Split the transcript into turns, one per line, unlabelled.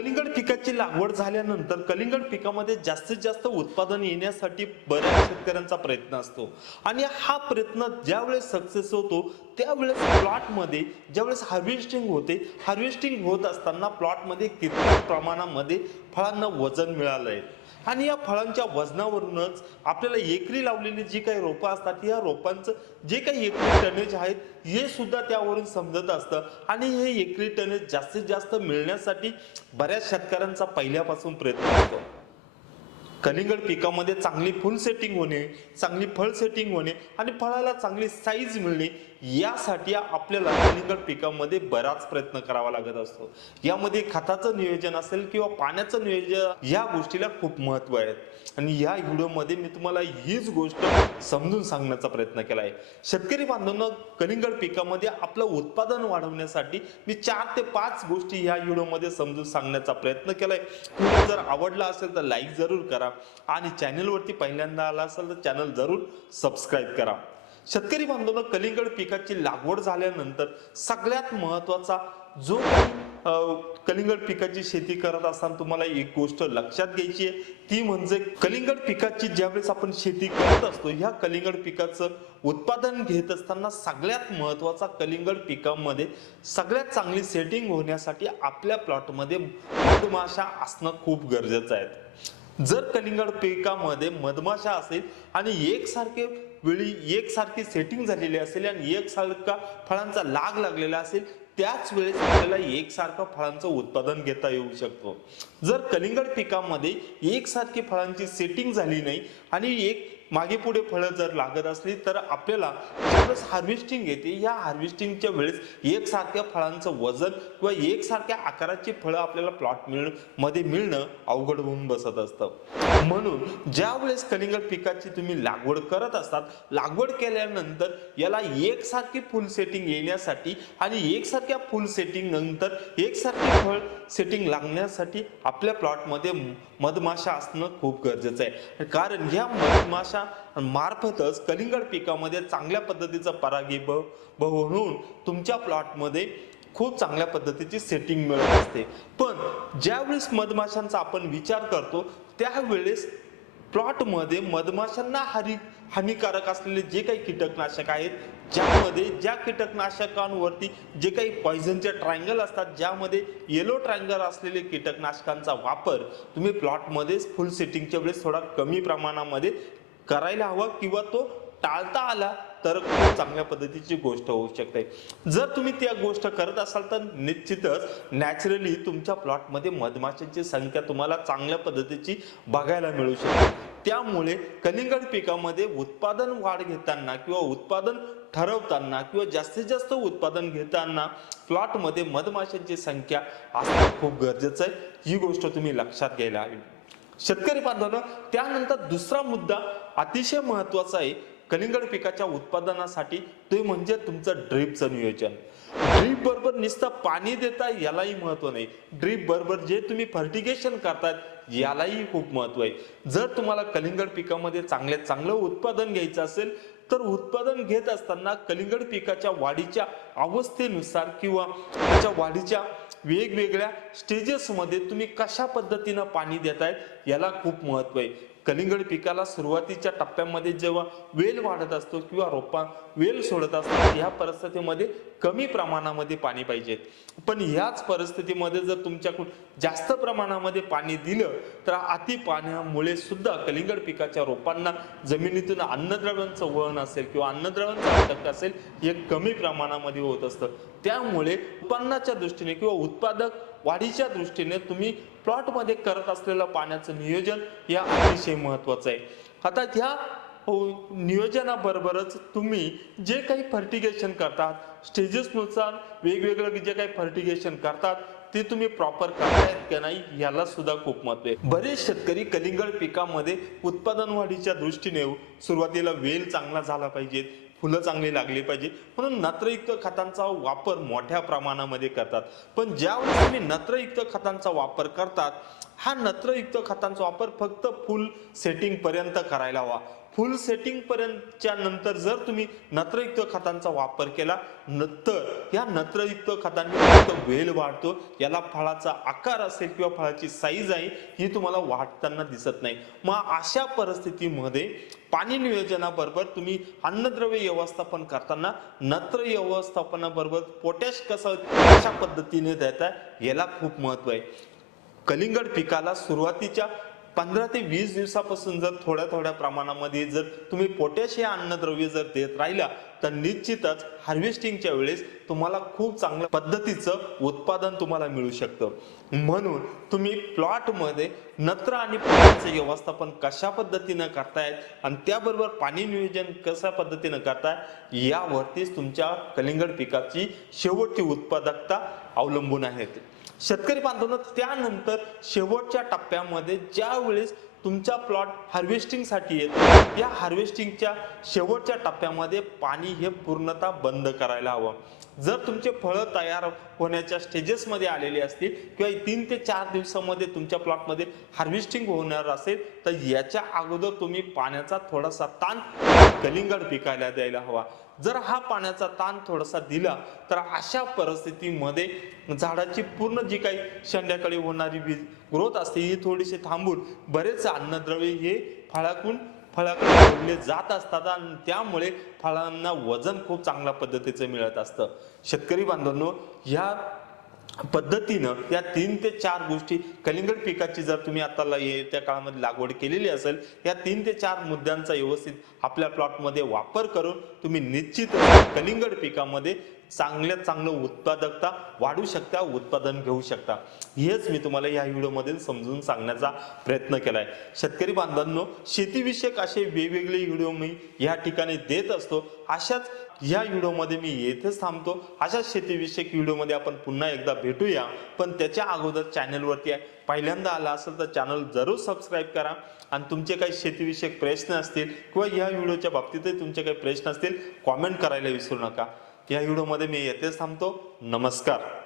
कलिंगड पिकाची लागवड झाल्यानंतर कलिंगड पिकामध्ये जास्तीत जास्त उत्पादन येण्यासाठी बऱ्याच शेतकऱ्यांचा प्रयत्न असतो. आणि हा प्रयत्न ज्यावेळेस सक्सेस होतो त्यावेळेस प्लॉटमध्ये ज्यावेळेस हार्वेस्टिंग होते हार्वेस्टिंग होत असताना प्लॉटमध्ये किती प्रमाणामध्ये फळांना वजन मिळालं आहे आणि या फळांच्या वजनावरूनच आपल्याला एकरी लावलेली जी काही रोपं असतात या रोपांचं जे काही एकरी टनेज आहेत हे सुद्धा त्यावरून समजत असतं. आणि हे एकरी टनेज जास्तीत जास्त मिळण्यासाठी बऱ्याच शेतकऱ्यांचा पहिल्यापासून प्रयत्न असतो कलिंगड पिकामध्ये चांगली फुल सेटिंग होणे चांगली फळ सेटिंग होणे आणि फळाला चांगली साईज मिळणे यासाठी आपल्याला कलिंगड पिकामध्ये बराच प्रयत्न करावा लागत असतो. यामध्ये खताचं नियोजन असेल किंवा पाण्याचं नियोजन या गोष्टीला खूप महत्त्व आहे. आणि या व्हिडिओमध्ये मी तुम्हाला हीच गोष्ट समजून सांगण्याचा प्रयत्न केला आहे. शेतकरी बांधवांनो कलिंगड पिकामध्ये आपलं उत्पादन वाढवण्यासाठी मी चार ते पाच गोष्टी या व्हिडिओमध्ये समजून सांगण्याचा प्रयत्न केलाय व्हिडिओ जर आवडला असेल तर लाईक जरूर करा आणि चॅनलवरती पहिल्यांदा आला असेल तर चॅनल जरूर सबस्क्राईब करा. शेतकरी बांधवांनो कलिंगड पिकाची लागवड झाल्यानंतर सगळ्यात महत्त्वाचा जो कलिंगड पिकाची शेती करत असताना तुम्हाला एक गोष्ट लक्षात घ्यायची आहे. ती म्हणजे कलिंगड पिकाची ज्यावेळेस आपण शेती करत असतो ह्या कलिंगड पिकाचं उत्पादन घेत असताना सगळ्यात महत्त्वाचा कलिंगड पिकामध्ये सगळ्यात चांगली सेटिंग होण्यासाठी आपल्या प्लॉटमध्ये मधमाशा असणं खूप गरजेचं आहे. जर कलिंगड पिकामध्ये मधमाशा असेल आणि एकसारखे वेळी एकसारखी सेटिंग झालेली असेल आणि एकसारखा फळांचा लाग लागलेला असेल त्याच वेळेस आपल्याला एकसारखं फळांचं उत्पादन घेता येऊ शकतो. जर कलिंगड पिकामध्ये एकसारखी फळांची सेटिंग झाली नाही आणि एक मागे पुढे फळं जर लागत असली तर आपल्याला ज्यावेळेस हार्वेस्टिंग येते. या हार्वेस्टिंगच्या वेळेस एकसारख्या फळांचं वजन किंवा एकसारख्या आकाराची फळं आपल्याला प्लॉट मिळणं मध्ये मिळणं अवघड होऊन बसत असतं. म्हणून ज्या वेळेस कलिंगड पिकाची तुम्ही लागवड करत असतात लागवड केल्यानंतर याला एकसारखी फुल सेटिंग येण्यासाठी आणि एकसारख्या फुल सेटिंग नंतर एकसारखी फळ सेटिंग लागण्यासाठी आपल्या प्लॉटमध्ये मधमाशा असणं खूप गरजेचं आहे. कारण ह्या मधमाशा मार्फतच कलिंगड पिकामध्ये चांगल्या पद्धतीचं परागीभव होऊन तुमच्या प्लॉटमध्ये खूप चांगल्या पद्धतीची सेटिंग मिळत असते. पण ज्यावेळेस मधमाशांचा आपण विचार करतो त्यावेळेस प्लॉटमध्ये मधमाशांना हानी हानिकारक असलेले जे काही कीटकनाशक आहेत ज्यामध्ये ज्या कीटकनाशकांवरती जे काही पॉइझनचे ट्रायंगल असतात ज्यामध्ये येलो ट्रायंगल असलेले कीटकनाशकांचा वापर तुम्ही प्लॉटमध्ये फुल सेटिंगच्या वेळेस थोडा कमी प्रमाणामध्ये करायला हवा किंवा तो टाळता आला तर खूप चांगल्या पद्धतीची गोष्ट होऊ शकते. जर तुम्ही त्या गोष्ट करत असाल तर निश्चितच नॅचरली तुमच्या प्लॉटमध्ये मधमाशांची संख्या तुम्हाला चांगल्या पद्धतीची बघायला मिळू शकते. त्यामुळे कलिंगड पिकामध्ये उत्पादन वाढ घेताना किंवा उत्पादन ठरवताना किंवा जास्तीत जास्त उत्पादन घेताना प्लॉटमध्ये मधमाशांची संख्या असणं खूप गरजेचं आहे. ही गोष्ट तुम्ही लक्षात घ्यायला हवी. शेतकरी बांधवांना त्यानंतर दुसरा मुद्दा अतिशय महत्त्वाचं आहे कलिंगड पिकाच्या उत्पादनासाठी ते म्हणजे तुमचं ड्रीपचं नियोजन ड्रीप बरोबर नुसतं पाणी देता यालाही महत्त्व नाही. ड्रीप बरोबर जे तुम्ही फर्टिगेशन करतात यालाही खूप महत्त्व आहे. जर तुम्हाला कलिंगड पिकामध्ये चांगल्यात चांगलं उत्पादन घ्यायचं असेल तर उत्पादन घेत असताना कलिंगड पिकाच्या वाढीच्या अवस्थेनुसार किंवा त्याच्या वाढीच्या वेगवेगळ्या स्टेजेसमध्ये तुम्ही कशा पद्धतीनं पाणी देताय याला खूप महत्त्व आहे. कलिंगड पिकाला सुरुवातीच्या टप्प्यामध्ये जेव्हा वेल वाढत असतो किंवा रोपा वेल सोडत असतो ह्या परिस्थितीमध्ये कमी प्रमाणामध्ये पाणी पाहिजे. पण ह्याच परिस्थितीमध्ये जर तुमच्याकडून जास्त प्रमाणामध्ये पाणी दिलं तर अति पाण्यामुळे सुद्धा कलिंगड पिकाच्या रोपांना जमिनीतून अन्नद्रव्यांचं वहन असेल किंवा अन्नद्रव्यांचा घटक असेल हे कमी प्रमाणामध्ये होत असतं. त्यामुळे उत्पन्नाच्या दृष्टीने किंवा उत्पादक वाढीच्या दृष्टीने तुम्ही प्लॉटमध्ये करत असलेलं पाण्याचं नियोजन या अतिशय महत्वाचं आहे. आता ह्या हो, नियोजनाबरोबरच तुम्ही जे काही फर्टिगेशन करतात स्टेजेसनुसार वेगवेगळं जे काही फर्टिगेशन करतात ते तुम्ही प्रॉपर करतायत का नाही याला सुद्धा खूप महत्त्व आहे. बरेच शेतकरी कलिंगड पिकामध्ये उत्पादन वाढीच्या दृष्टीने सुरुवातीला वेल चांगला झाला पाहिजे फुलं चांगली लागली पाहिजे. म्हणून नत्रयुक्त खतांचा वापर मोठ्या प्रमाणामध्ये करतात. पण ज्यावेळेस तुम्ही नत्रयुक्त खतांचा वापर करतात हा नत्रयुक्त खतांचा वापर फक्त फुल सेटिंग पर्यंत करायला हवा. फुल सेटिंग पर्यंतच्या नंतर जर तुम्ही नत्रयुक्त खतांचा वापर केला न- तर या नत्रयुक्त खतांनी फक्त वेल वाढतो याला फळाचा आकार असेल किंवा फळाची साईज आहे ही तुम्हाला वाढताना दिसत नाही. मग अशा परिस्थितीमध्ये पाणी नियोजनाबरोबर तुम्ही अन्नद्रव्य व्यवस्थापन करताना नत्र व्यवस्थापनाबरोबर पोटॅश कसं कशा पद्धतीने देता याला खूप महत्त्व आहे. कलिंगड पिकाला सुरुवातीच्या पंधरा ते वीस दिवसापासून जर थोड्या थोड्या प्रमाणामध्ये जर तुम्ही पोटॅश हे अन्नद्रव्य जर देत राहिला तर निश्चितच हार्वेस्टिंगच्या वेळेस तुम्हाला खूप चांगल्या पद्धतीचं उत्पादन तुम्हाला मिळू शकतं. म्हणून तुम्ही प्लॉटमध्ये नत्र आणि पाण्याचं व्यवस्थापन कशा पद्धतीनं करतायत आणि त्याबरोबर पाणी नियोजन कशा पद्धतीनं करताय यावरतीच तुमच्या कलिंगड पिकाची शेवटची उत्पादकता अवलंबून आहेत शेतकरी बांधवांनो त्यानंतर शेवटच्या टप्प्यामध्ये ज्या वेळेस तुमचा प्लॉट हार्वेस्टिंगसाठी येतो या हार्वेस्टिंगच्या शेवटच्या टप्प्यामध्ये पाणी हे पूर्णतः बंद करायला हवं. जर तुमचे फळं तयार होण्याच्या स्टेजेसमध्ये आलेली असतील किंवा तीन ते चार दिवसामध्ये तुमच्या प्लॉटमध्ये हार्वेस्टिंग होणार असेल तर याच्या अगोदर तुम्ही पाण्याचा थोडासा ताण कलिंगड पिकायला द्यायला हवा. जर हा पाण्याचा ताण थोडासा दिला तर अशा परिस्थितीमध्ये झाडाची पूर्ण जी काही संध्याकाळी होणारी ग्रोथ असते ही थोडीशी थांबून बरेच अन्नद्रव्य हे फळाकून फळाकडे जोडले जात असतात आणि त्यामुळे फळांना वजन खूप चांगल्या पद्धतीचं मिळत असतं. शेतकरी बांधवांनो ह्या पद्धतीनं या तीन ते चार गोष्टी कलिंगड पिकाची जर तुम्ही आता ला- येत्या काळामध्ये लागवड केलेली असेल या तीन ते चार मुद्द्यांचा व्यवस्थित आपल्या प्लॉटमध्ये वापर करून तुम्ही निश्चित कलिंगड पिकामध्ये चांगल्यात चांगलं उत्पादकता वाढू शकता उत्पादन घेऊ शकता. हेच मी तुम्हाला या व्हिडिओमध्ये समजून सांगण्याचा प्रयत्न केलाय. शेतकरी बांधवांनो शेतीविषयक असे वेगवेगळे व्हिडिओ मी या ठिकाणी देत असतो. अशाच या व्हिडिओमध्ये मी येथेच थांबतो. अशाच शेतीविषयक व्हिडिओमध्ये आपण पुन्हा एकदा भेटूया. पण त्याच्या अगोदर चॅनलवरती आहे. पहिल्यांदा आला असेल तर चॅनल जरूर सबस्क्राईब करा. आणि तुमचे काही शेतीविषयक प्रश्न असतील किंवा या व्हिडिओच्या बाबतीतही तुमचे काही प्रश्न असतील कॉमेंट करायला विसरू नका. या व्हिडिओमध्ये मी येथेच थांबतो. नमस्कार.